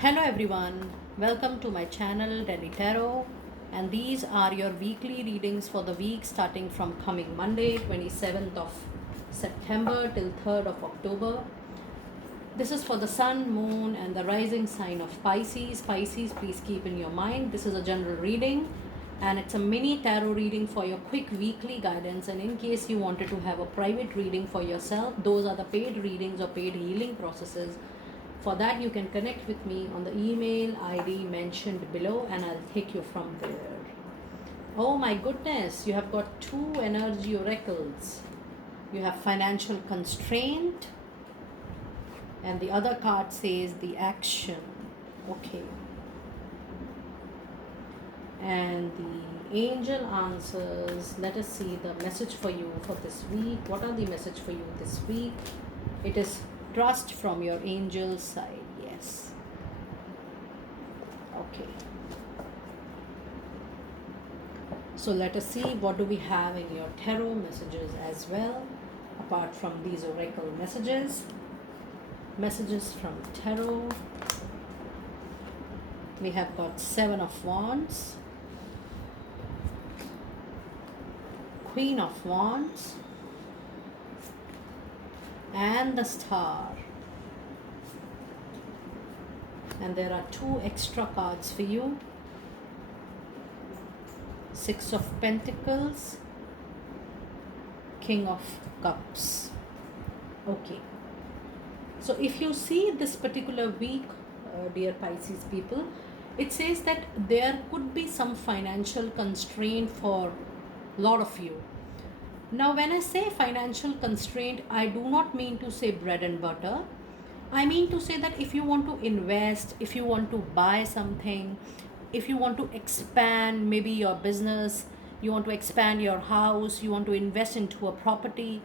Hello everyone, welcome to my channel Delhi Tarot, and these are your weekly readings for the week starting from coming Monday 27th of September till 3rd of October. This is for the sun, moon and the rising sign of Pisces. Pisces, please keep in your mind this is a general reading and it's a mini tarot reading for your quick weekly guidance, and in case you wanted to have a private reading for yourself, those are the paid readings or paid healing processes. For that, you can connect with me on the email ID mentioned below and I'll take you from there. Oh my goodness, you have got two energy oracles. You have financial constraint and the other card says the action. Okay. And the angel answers. Let us see the message for you for this week. What are the message for you this week? It is trust from your angel side. Yes. Okay. So let us see what do we have in your tarot messages as well, apart from these oracle messages. Messages from tarot. We have got Seven of Wands, Queen of Wands, and the Star. And there are two extra cards for you. Six of Pentacles, King of Cups. Okay. So if you see this particular week, dear Pisces people, it says that there could be some financial constraint for a lot of you. Now, when I say financial constraint, I do not mean to say bread and butter. I mean to say that if you want to invest, if you want to buy something, if you want to expand maybe your business, you want to expand your house, you want to invest into a property,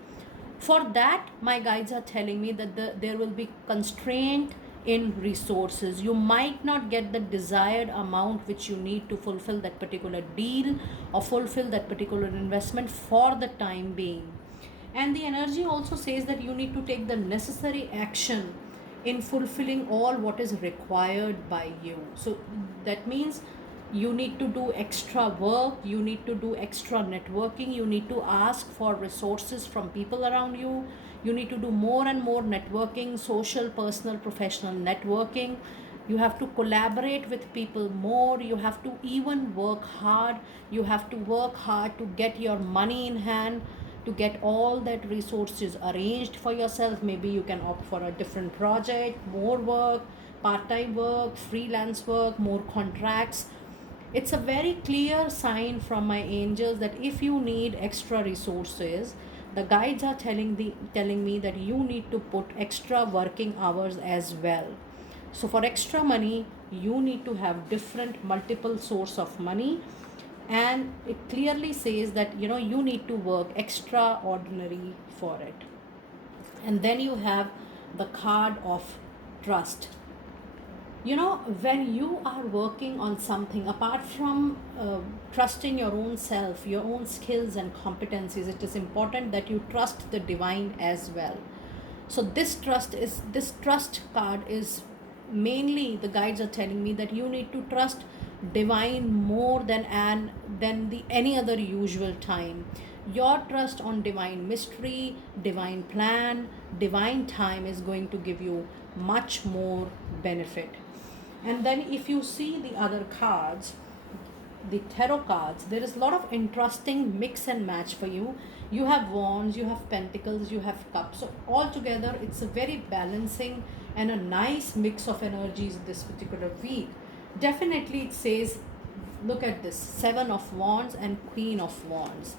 for that my guides are telling me that there will be constraint in resources. You might not get the desired amount which you need to fulfill that particular deal or fulfill that particular investment for the time being. And the energy also says that you need to take the necessary action in fulfilling all what is required by you. So that means you need to do extra work, you need to do extra networking, you need to ask for resources from people around you, you need to do more and more networking, social, personal, professional networking. You have to collaborate with people more, you have to even work hard, you have to work hard to get your money in hand, to get all that resources arranged for yourself. Maybe you can opt for a different project, more work, part-time work, freelance work, more contracts. It's a very clear sign from my angels that if you need extra resources, the guides are telling me that you need to put extra working hours as well. So for extra money, you need to have different multiple source of money, and it clearly says that you need to work extraordinary for it. And then you have the card of trust. When you are working on something, apart from trusting your own self, your own skills and competencies, it is important that you trust the divine as well. So this trust card is mainly, the guides are telling me that you need to trust divine more than the any other usual time. Your trust on divine mystery, divine plan, divine time is going to give you much more benefit. And then if you see the other cards, the tarot cards, there is a lot of interesting mix and match for you. You have wands, you have pentacles, you have cups. So altogether, it's a very balancing and a nice mix of energies this particular week. Definitely, it says, look at this, Seven of Wands and Queen of Wands.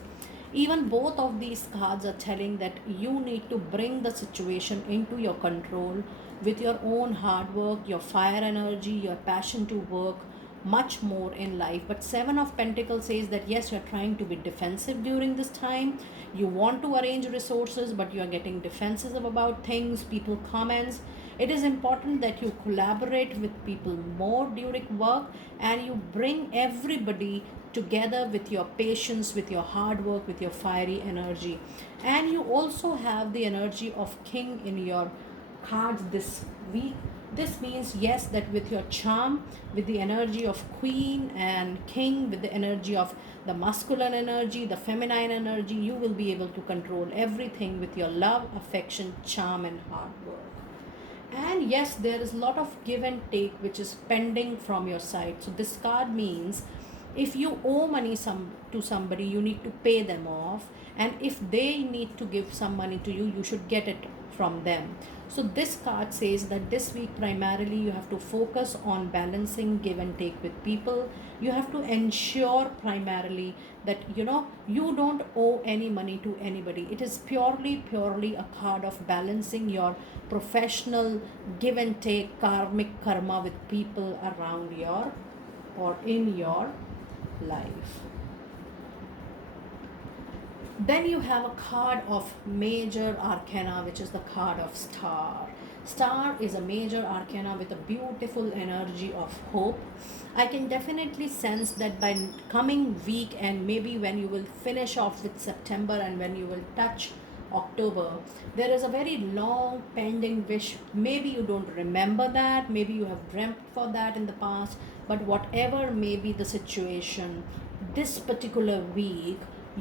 Even both of these cards are telling that you need to bring the situation into your control with your own hard work, your fire energy, your passion to work much more in life. But Seven of Pentacles says that yes, you're trying to be defensive during this time. You want to arrange resources, but you're getting defensive about things, people comments. It is important that you collaborate with people more during work and you bring everybody together with your patience, with your hard work, with your fiery energy. And you also have the energy of King in your cards this week, This means, yes, that with your charm, with the energy of queen and king, with the energy of the masculine energy, the feminine energy, you will be able to control everything with your love, affection, charm, and hard work. And yes, there is a lot of give and take which is pending from your side. So this card means if you owe money to somebody, you need to pay them off, and if they need to give some money to you, you should get it from them. So this card says that this week primarily you have to focus on balancing give and take with people. You have to ensure primarily that you don't owe any money to anybody. It is purely a card of balancing your professional give and take karmic karma with people around your or in your life. Then you have a card of major arcana, which is the card of star. Star is a major arcana with a beautiful energy of hope. I can definitely sense that by coming week, and maybe when you will finish off with September and when you will touch October, there is a very long pending wish. Maybe you don't remember that, maybe you have dreamt for that in the past, but whatever may be the situation, this particular week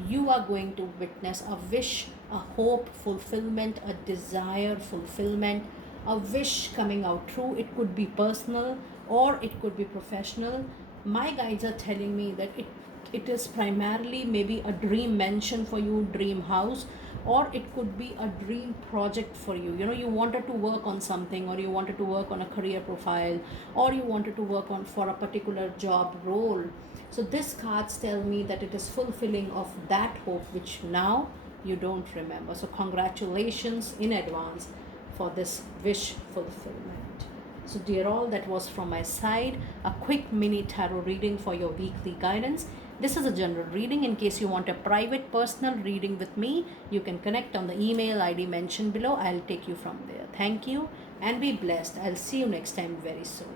you are going to witness a wish, a hope fulfillment, a desire fulfillment, a wish coming out true. It could be personal or it could be professional. My guides are telling me that it is primarily maybe a dream mansion for you, dream house, or it could be a dream project for you. You wanted to work on something, or you wanted to work on a career profile, or you wanted to work on for a particular job role. So this cards tell me that it is fulfilling of that hope which now you don't remember. So congratulations in advance for this wish fulfillment. So dear all, that was from my side a quick mini tarot reading for your weekly guidance. This is a general reading. In case you want a private personal reading with me, you can connect on the email ID mentioned below. I'll take you from there. Thank you and be blessed. I'll see you next time very soon.